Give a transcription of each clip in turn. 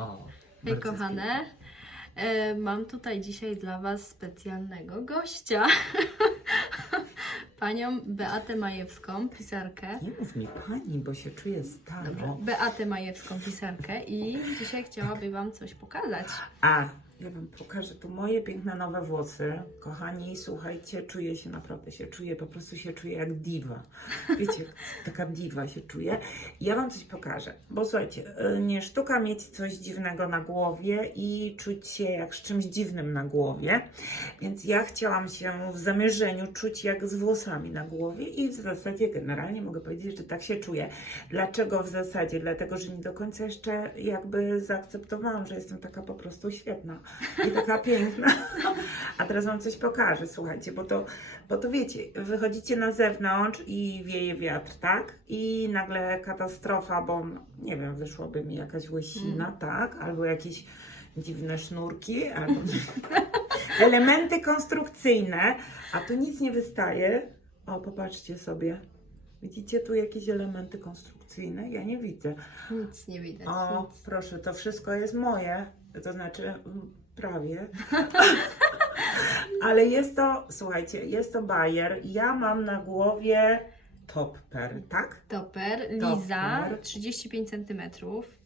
O, Hej bardzo kochane, e, mam tutaj dzisiaj dla Was specjalnego gościa. Panią Beatę Majewską, pisarkę. Nie mów mi pani, bo się czuję staro. Beatę Majewską, pisarkę i dzisiaj chciałaby Wam coś pokazać. A, ja wam pokażę tu moje piękne nowe włosy. Kochani, słuchajcie, czuję się, naprawdę się czuję, po prostu się czuję jak diwa. Wiecie, taka diwa się czuję. Ja wam coś pokażę, bo słuchajcie, y, nie sztuka mieć coś dziwnego na głowie i czuć się jak z czymś dziwnym na głowie. Więc ja chciałam się w zamierzeniu czuć jak z włosami na głowie i w zasadzie generalnie mogę powiedzieć, że tak się czuję. Dlaczego w zasadzie? Dlatego, że nie do końca jeszcze jakby zaakceptowałam, że jestem taka po prostu świetna i taka piękna. A teraz wam coś pokażę, słuchajcie, bo to, bo to wiecie, wychodzicie na zewnątrz i wieje wiatr, tak? I nagle katastrofa, bo nie wiem, wyszłoby mi jakaś łysina, tak? Albo jakieś dziwne sznurki, albo elementy konstrukcyjne, a tu nic nie wystaje. O, popatrzcie sobie. Widzicie tu jakieś elementy konstrukcyjne? Ja nie widzę. Nic nie widać. O, nic. proszę, to wszystko jest moje. To znaczy, mm, prawie. Ale jest to, słuchajcie, jest to bajer. Ja mam na głowie topper, tak? Toper, Liza, Toper. 35 cm.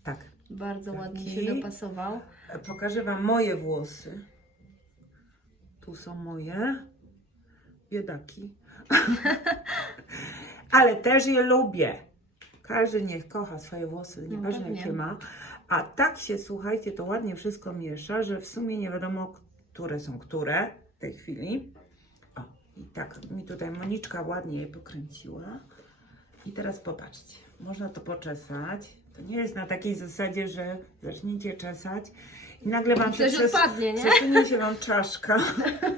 Tak. Bardzo ładnie Taki. się dopasował. Pokażę Wam moje włosy. Tu są moje. Biedaki. Ale też je lubię. Każdy niech kocha swoje włosy, No nieważne pewnie. jakie ma. A tak się, słuchajcie, to ładnie wszystko miesza, że w sumie nie wiadomo, które są które w tej chwili. O, i tak mi tutaj Moniczka ładnie je pokręciła. I teraz popatrzcie, można to poczesać. To nie jest na takiej zasadzie, że zaczniecie czesać i nagle Wam się przes- odpadnie, nie? przesunie się Wam czaszka.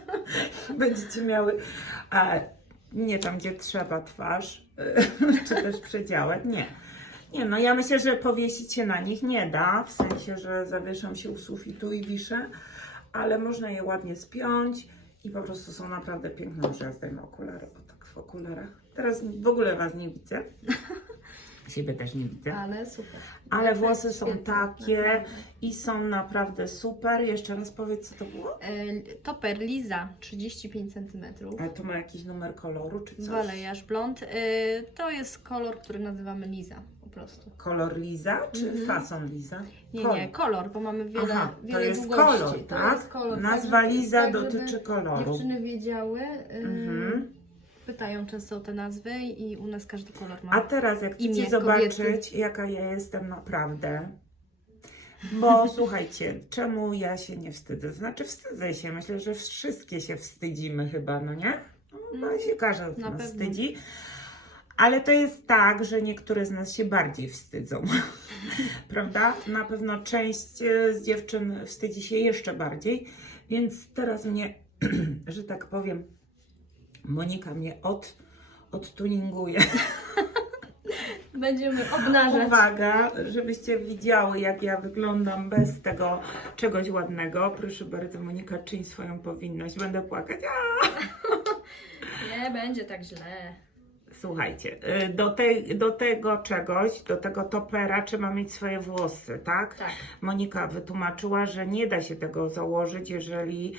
Będziecie miały, a nie tam, gdzie trzeba twarz, czy też przedziałek, nie. Nie, no ja myślę, że powiesić się na nich nie da, w sensie, że zawieszam się u sufitu i wiszę, ale można je ładnie spiąć i po prostu są naprawdę piękne. Może ja zdejmę okulary, bo tak w okularach. Teraz w ogóle Was nie widzę. Siebie też nie widzę. Ale super. Ale włosy są świetny, takie naprawdę. i są naprawdę super. Jeszcze raz powiedz, co to było? E, Toper, Liza, 35 cm. Ale to ma jakiś numer koloru, czy coś? Walejarz blond. Y, to jest kolor, który nazywamy Liza po prostu. Kolor Liza, czy Mhm. fason Liza? Nie, nie, kolor, bo mamy wiele, Aha, wiele to jest długości. kolor, To tak? jest kolor. Nazwa tak, żeby- Liza tak, żeby dotyczy koloru. Dziewczyny wiedziały. y, Mhm. Pytają często o te nazwy i u nas każdy kolor ma. A teraz, jak Imię chcecie zobaczyć, jaka ja jestem naprawdę, bo słuchajcie, czemu ja się nie wstydzę? Znaczy, wstydzę się. Myślę, że wszystkie się wstydzimy chyba, no nie? No, no się każdy z Na nas wstydzi. Ale to jest tak, że niektóre z nas się bardziej wstydzą. Prawda? Na pewno część e, z dziewczyn wstydzi się jeszcze bardziej. Więc teraz mnie, że tak powiem, Monika mnie od, odtuninguje. Będziemy obnażać. Uwaga, żebyście widziały, jak ja wyglądam bez tego czegoś ładnego. Proszę bardzo, Monika, czyń swoją powinność. Będę płakać. A! Nie będzie tak źle. Słuchajcie, y, do, tej, do tego czegoś, do tego topera trzeba mieć swoje włosy, tak? Tak. Monika wytłumaczyła, że nie da się tego założyć, jeżeli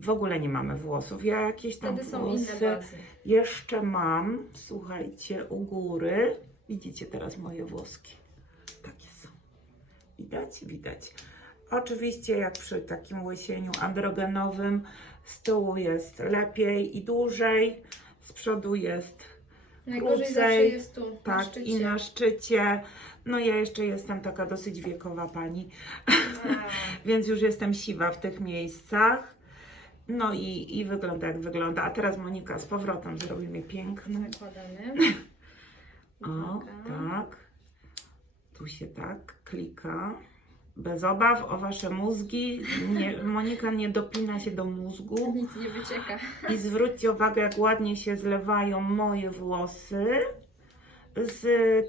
w ogóle nie mamy włosów. Ja jakieś tam Wtedy są włosy bazy. jeszcze mam, słuchajcie, u góry. Widzicie teraz moje włoski. Takie są. Widać? Widać. Oczywiście, jak przy takim łysieniu androgenowym, z tyłu jest lepiej i dłużej, z przodu jest Najgorzej krócej, jest tu, na tak szczycie. i na szczycie. No ja jeszcze jestem taka dosyć wiekowa pani, więc już jestem siwa w tych miejscach. No i, i wygląda jak wygląda. A teraz Monika z powrotem zrobi mi piękny. O, tak. Tu się tak klika. Bez obaw o wasze mózgi. Nie, Monika nie dopina się do mózgu. Nic nie wycieka. I zwróćcie uwagę, jak ładnie się zlewają moje włosy z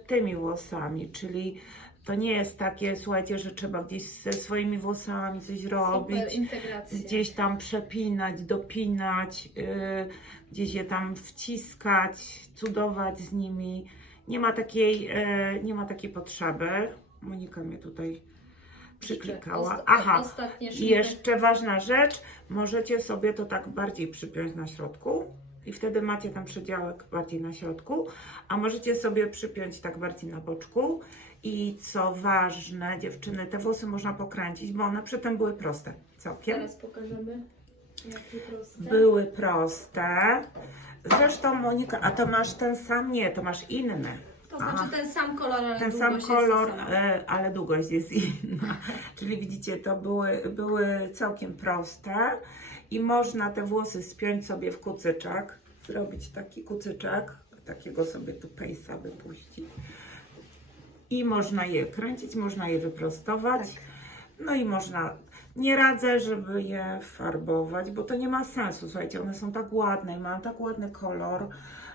tymi włosami, czyli to nie jest takie, słuchajcie, że trzeba gdzieś ze swoimi włosami coś robić, integracja. gdzieś tam przepinać, dopinać, yy, gdzieś je tam wciskać, cudować z nimi. Nie ma takiej, yy, nie ma takiej potrzeby. Monika mnie tutaj przyklikała. Aha, i jeszcze ważna rzecz, możecie sobie to tak bardziej przypiąć na środku i wtedy macie ten przedziałek bardziej na środku, a możecie sobie przypiąć tak bardziej na boczku i co ważne, dziewczyny, te włosy można pokręcić, bo one przedtem były proste całkiem. Teraz pokażemy. Jakie proste. Były proste. Zresztą Monika, a to masz ten sam? Nie, to masz inny. To znaczy Aha. ten sam kolor, ale Ten długość sam jest kolor, ta sama. e, ale długość jest inna. Czyli widzicie, to były, były całkiem proste i można te włosy spiąć sobie w kucyczek, zrobić taki kucyczek, takiego sobie tu pejsa wypuścić. I można je kręcić, można je wyprostować. Tak. No i można. Nie radzę, żeby je farbować, bo to nie ma sensu. Słuchajcie, one są tak ładne i mają tak ładny kolor,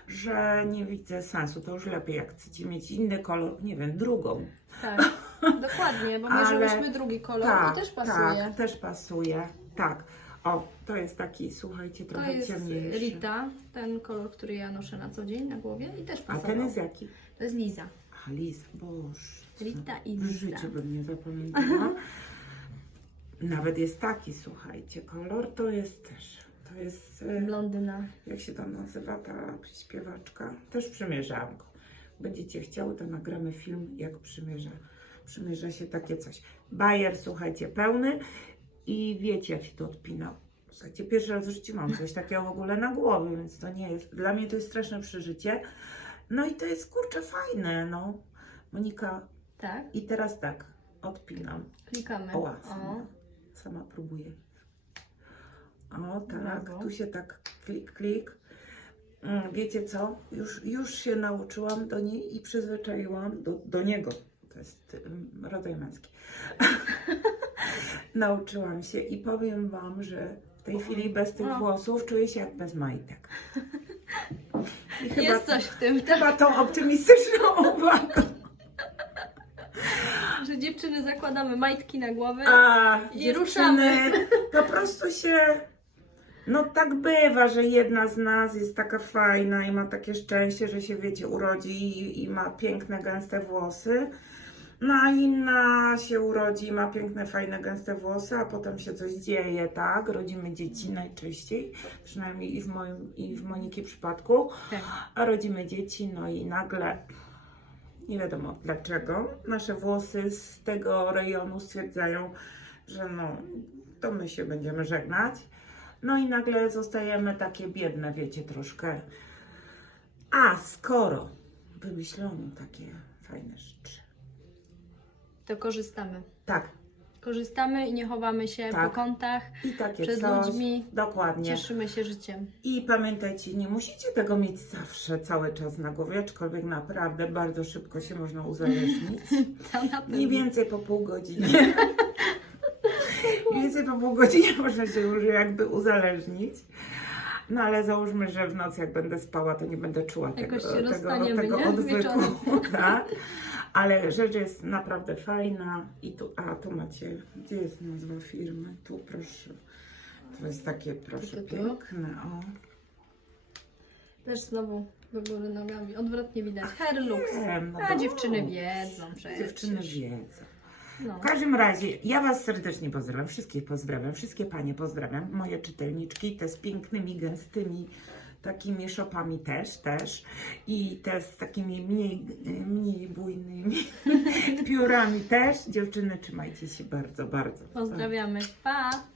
że nie widzę sensu. To już lepiej, jak chcecie mieć inny kolor, nie wiem, drugą. Tak, dokładnie, bo Ale- mierzyłyśmy drugi kolor i też pasuje. Tak, też pasuje. Tak. O, to jest taki, słuchajcie, To trochę jest ciemniejszy. Rita, ten kolor, który ja noszę na co dzień na głowie i też A pasował. ten jest jaki? To jest Liza. A, Liz, boż. Rita i W Liza. życiu bym nie zapamiętała. Nawet jest taki, słuchajcie, kolor to jest też. To jest, e, Blondyna. jak się tam nazywa ta śpiewaczka? Też przymierzałam go. Będziecie chciały, to nagramy film, jak przymierza, przymierza się takie coś. Bajer, słuchajcie, pełny i wiecie, jak się to odpina. Słuchajcie, pierwszy raz w życiu mam coś takiego w ogóle na głowie, więc to nie jest, dla mnie to jest straszne przeżycie. No i to jest, kurczę, fajne, no. Monika, Tak, i teraz tak, odpinam. klikamy. Oła, O, sama, sama próbuję. O, tak, Brawo. tu się tak klik, klik. Mm, Wiecie co? Już, już się nauczyłam do niej i przyzwyczaiłam do, do niego. To jest ym, rodzaj męski. Nauczyłam się i powiem Wam, że w tej chwili bez tych włosów czuję się jak bez majtek. I chyba, jest coś w tym, tak, chyba tą optymistyczną uwagą. że dziewczyny zakładamy majtki na głowę. A, I dziewczyny, ruszamy. Po prostu się. No tak bywa, że jedna z nas jest taka fajna i ma takie szczęście, że się wiecie, urodzi i, i ma piękne, gęste włosy. No a inna się urodzi ma piękne, fajne, gęste włosy, a potem się coś dzieje, tak? Rodzimy dzieci najczęściej, przynajmniej i w moim, i w Moniki przypadku. Tak. A rodzimy dzieci, no i nagle nie wiadomo dlaczego nasze włosy z tego rejonu stwierdzają, że no to my się będziemy żegnać. No i nagle zostajemy takie biedne, wiecie, troszkę. A skoro wymyślono takie fajne rzeczy. To korzystamy. Tak, Korzystamy i nie chowamy się Tak. po kątach. i takie Przed coś. ludźmi. Dokładnie. Cieszymy się życiem. I pamiętajcie, nie musicie tego mieć zawsze, cały czas na głowie, aczkolwiek naprawdę bardzo szybko się można uzależnić. To na pewno. Mniej więcej po pół godziny. Mniej więcej po pół godziny można się już jakby uzależnić. No ale załóżmy, że w nocy jak będę spała, to nie będę czuła tego, tego, tego nie? odwyku. Tak? Ale rzecz jest naprawdę fajna. I tu, a tu macie, gdzie jest nazwa firmy? Tu proszę. To jest takie, proszę, Tu, tu, tu. piękne. O. Też znowu do góry nogami. Odwrotnie widać. Wiem, no A dziewczyny wiedzą przecież. Dziewczyny wiedzą. No. W każdym razie, ja Was serdecznie pozdrawiam, wszystkich pozdrawiam, wszystkie Panie pozdrawiam, moje czytelniczki, te z pięknymi, gęstymi takimi szopami też, też i te z takimi mniej, mniej bujnymi piórami też. Dziewczyny, trzymajcie się bardzo, bardzo. Pozdrawiamy. Pa!